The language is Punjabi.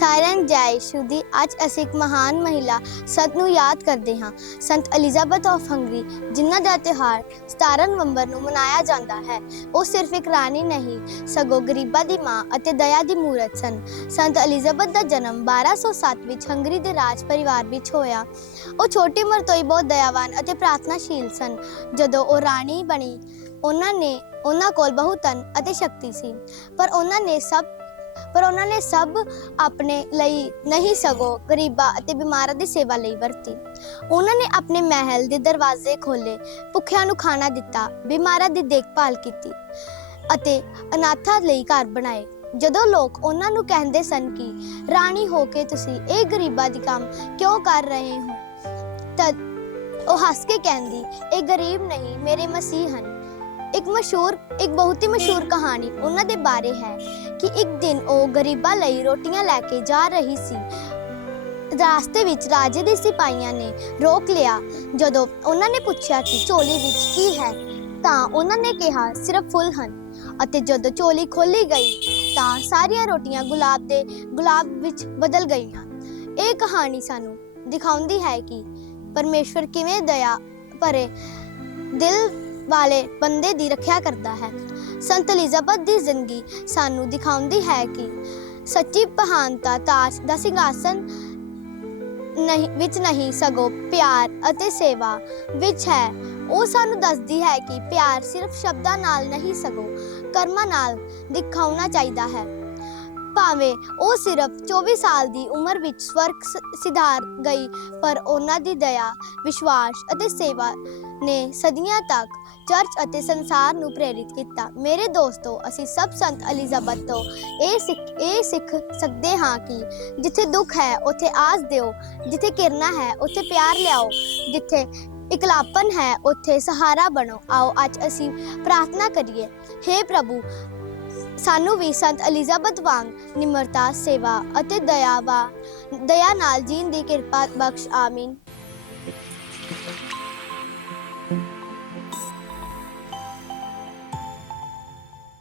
ਸਾਰਿਆਂ ਜੈ ਯਿਸ਼ੂ ਅੱਜ ਅਸੀਂ ਇੱਕ ਮਹਾਨ ਮਹਿਲਾ ਸੰਤ ਨੂੰ ਯਾਦ ਕਰਦੇ ਹਾਂ, ਸੰਤ ਐਲਿਜ਼ਾਬeth ਆਫ ਹੰਗਰੀ ਜਿਨ੍ਹਾਂ ਦਾ ਤਿਉਹਾਰ 17 ਨਵੰਬਰ ਨੂੰ ਮਨਾਇਆ ਜਾਂਦਾ ਹੈ। ਉਹ ਸਿਰਫ ਇੱਕ ਰਾਣੀ ਨਹੀਂ, ਸਗੋਂ ਗਰੀਬਾਂ ਦੀ ਮਾਂ ਅਤੇ ਦਇਆ ਦੀ ਮੂਰਤ ਸਨ। ਸੰਤ ਐਲਿਜ਼ਾਬeth ਦਾ ਜਨਮ 1207 ਵਿੱਚ ਹੰਗਰੀ ਦੇ ਰਾਜ ਪਰਿਵਾਰ ਵਿੱਚ ਹੋਇਆ। ਉਹ ਛੋਟੀ ਉਮਰ ਤੋਂ ਹੀ ਬਹੁਤ ਦਇਆਵਾਨ ਅਤੇ ਪ੍ਰਾਰਥਨਾਸ਼ੀਲ ਸਨ। ਜਦੋਂ ਉਹ ਰਾਣੀ ਬਣੀ, ਉਹਨਾਂ ਨੇ, ਉਹਨਾਂ ਕੋਲ ਬਹੁਤ ਧਨ ਅਤੇ ਸ਼ਕਤੀ ਸੀ। ਪਰ ਉਹਨਾਂ ਨੇ ਸਭ ਪਰ ਉਹਨਾਂ ਨੇ ਸਭ ਆਪਣੇ ਲਈ ਨਹੀਂ ਸਗੋਂ ਗਰੀਬਾਂ ਅਤੇ ਬਿਮਾਰਾਂ ਦੀ ਸੇਵਾ ਲਈ ਵਰਤੀ। ਉਹਨਾਂ ਨੇ ਆਪਣੇ ਮਹਿਲ ਦੇ ਦਰਵਾਜ਼ੇ ਖੋਲੇ ਭੁੱਖਿਆਂ ਨੂੰ ਖਾਣਾ ਦਿੱਤਾ, ਬਿਮਾਰਾਂ ਦੀ ਦੇਖਭਾਲ ਕੀਤੀ ਅਤੇ ਅਨਾਥਾਂ ਲਈ ਘਰ ਬਣਾਏ। ਜਦੋਂ ਲੋਕ ਉਹਨਾਂ ਨੂੰ ਕਹਿੰਦੇ ਸਨ ਕਿ, ਰਾਣੀ ਹੋ ਕੇ ਤੁਸੀਂ ਇਹ ਗਰੀਬਾਂ ਦੀ ਕੰਮ ਕਿਉਂ ਕਰ ਰਹੇ ਹੋ? ਤਦ ਉਹ ਹੱਸ ਕੇ ਕਹਿੰਦੀ, ਇਹ ਗਰੀਬ ਨਹੀਂ, ਮੇਰੇ ਮਸੀਹ ਹਨ। ਇੱਕ ਮਸ਼ਹੂਰ, ਇੱਕ ਬਹੁਤ ਹੀ ਮਸ਼ਹੂਰ ਕਹਾਣੀ ਉਹਨਾਂ ਦੇ ਬਾਰੇ ਹੈ। ਕਿ ਇੱਕ ਦਿਨ ਉਹ ਗਰੀਬਾਂ ਲਈ ਰੋਟੀਆਂ ਲੈ ਕੇ ਜਾ ਰਹੀ ਸੀ। ਰਾਸਤੇ ਵਿੱਚ ਰਾਜੇ ਦੇ ਸਿਪਾਹੀਆਂ ਨੇ ਰੋਕ ਲਿਆ। ਜਦੋਂ ਉਹਨਾਂ ਨੇ ਪੁੱਛਿਆ ਕਿ ਝੋਲੀ ਵਿੱਚ ਕੀ ਹੈ, ਤਾਂ ਉਹਨਾਂ ਨੇ ਕਿਹਾ, ਸਿਰਫ ਫੁੱਲ ਹਨ। ਅਤੇ ਜਦੋਂ ਝੋਲੀ ਖੋਲੀ ਗਈ, ਤਾਂ ਸਾਰੀਆਂ ਰੋਟੀਆਂ ਗੁਲਾਬ ਦੇ, ਗੁਲਾਬ ਵਿੱਚ ਬਦਲ ਗਈਆਂ। ਇਹ ਕਹਾਣੀ ਸਾਨੂੰ ਦਿਖਾਉਂਦੀ ਹੈ ਕਿ ਪਰਮੇਸ਼ਵਰ ਕਿਵੇਂ ਦਇਆ ਭਰੇ ਦਿਲ ਵਾਲੇ ਬੰਦੇ ਦੀ ਰੱਖਿਆ ਕਰਦਾ ਹੈ। ਸੰਤ ਐਲਿਜ਼ਾਬeth ਦੀ ਜ਼ਿੰਦਗੀ ਸਾਨੂੰ ਦਿਖਾਉਂਦੀ ਹੈ ਕਿ ਸੱਚੀ ਮਹਾਨਤਾ ਤਾਜ ਦਾ ਸਿੰਘਾਸਨ ਨਹੀਂ, ਵਿੱਚ ਨਹੀਂ, ਸਗੋਂ ਪਿਆਰ ਅਤੇ ਸੇਵਾ ਵਿੱਚ ਹੈ। ਉਹ ਸਾਨੂੰ ਦੱਸਦੀ ਹੈ ਕਿ ਪਿਆਰ ਸਿਰਫ ਸ਼ਬਦਾਂ ਨਾਲ ਨਹੀਂ, ਸਗੋਂ ਕਰਮਾਂ ਨਾਲ ਦਿਖਾਉਣਾ ਚਾਹੀਦਾ ਹੈ। ਭਾਵੇਂ ਉਹ ਸਿਰਫ 24 ਸਾਲ ਦੀ ਉਮਰ ਵਿੱਚ ਸਵਰਗ ਸਿਧਾਰ ਗਈ, ਪਰ ਉਹਨਾਂ ਦੀ ਦਇਆ, ਵਿਸ਼ਵਾਸ ਅਤੇ ਸੇਵਾ ਨੇ ਸਦੀਆਂ ਤੱਕ ਚਰਚ ਅਤੇ ਸੰਸਾਰ ਨੂੰ ਪ੍ਰੇਰਿਤ ਕੀਤਾ। ਮੇਰੇ ਦੋਸਤੋ, ਅਸੀਂ ਸਭ ਸੰਤ ਐਲਿਜ਼ਾਬeth ਤੋਂ ਇਹ ਸਿੱਖ ਇਹ ਸਿੱਖ ਸਕਦੇ ਹਾਂ ਕਿ ਜਿੱਥੇ ਦੁੱਖ ਹੈ, ਉੱਥੇ ਆਸ ਦਿਓ, ਜਿੱਥੇ ਕਿਰਨਾ ਹੈ, ਉੱਥੇ ਪਿਆਰ ਲਿਆਓ, ਜਿੱਥੇ ਇਕਲਾਪਨ ਹੈ, ਉੱਥੇ ਸਹਾਰਾ ਬਣੋ। ਆਓ, ਅੱਜ ਅਸੀਂ ਪ੍ਰਾਰਥਨਾ ਕਰੀਏ। हे ਪ੍ਰਭੂ ਸਾਨੂੰ ਵੀ ਸੰਤ ਐਲਿਜ਼ਾਬੈਥ ਵਾਂਗ ਨਿਮਰਤਾ, ਸੇਵਾ ਅਤੇ ਦਇਆਵਾ ਦਇਆ ਨਾਲ ਜੀਣ ਦੀ ਕਿਰਪਾ ਬਖਸ਼, ਆਮੀਨ।